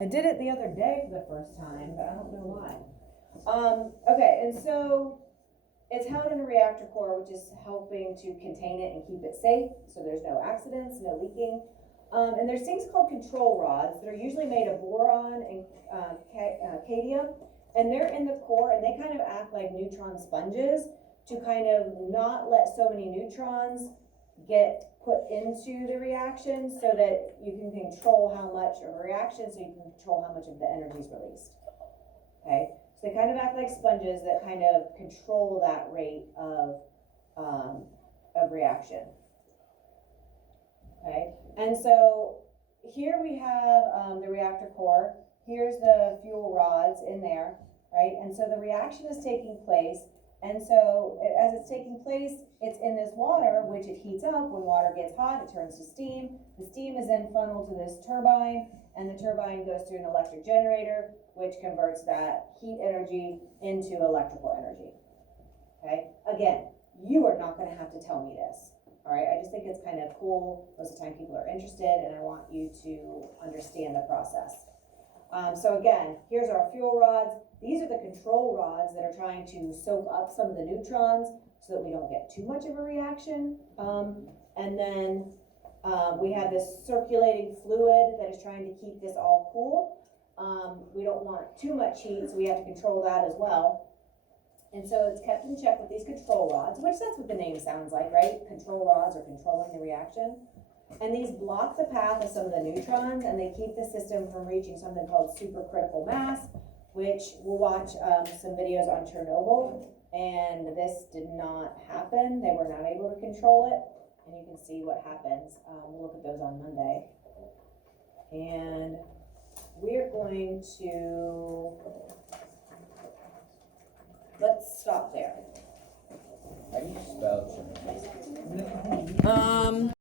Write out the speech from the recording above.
I did it the other day for the first time, but I don't know why. Okay, and so it's held in a reactor core, which is helping to contain it and keep it safe, so there's no accidents, no leaking. And there's things called control rods that are usually made of boron and cadmium, and they're in the core, and they kind of act like neutron sponges to kind of not let so many neutrons get put into the reaction, so that you can control how much of a reaction, so you can control how much of the energy is released. Okay, so they kind of act like sponges that kind of control that rate of reaction. Okay, and so here we have the reactor core. Here's the fuel rods in there, right? And so the reaction is taking place. And so as it's taking place, it's in this water, which it heats up. When water gets hot, it turns to steam. The steam is then funneled to this turbine, and the turbine goes through an electric generator, which converts that heat energy into electrical energy. Okay, again, you are not going to have to tell me this. All right, I just think it's kind of cool. Most of the time people are interested, and I want you to understand the process. So again, here's our fuel rods. These are the control rods that are trying to soak up some of the neutrons so that we don't get too much of a reaction. And then we have this circulating fluid that is trying to keep this all cool. We don't want too much heat, so we have to control that as well. And so it's kept in check with these control rods, which that's what the name sounds like, right? Control rods are controlling the reaction. And these block the path of some of the neutrons, and they keep the system from reaching something called supercritical mass, which we'll watch some videos on Chernobyl, and this did not happen. They were not able to control it, and you can see what happens. We'll look at those on Monday. And we're going to, let's stop there.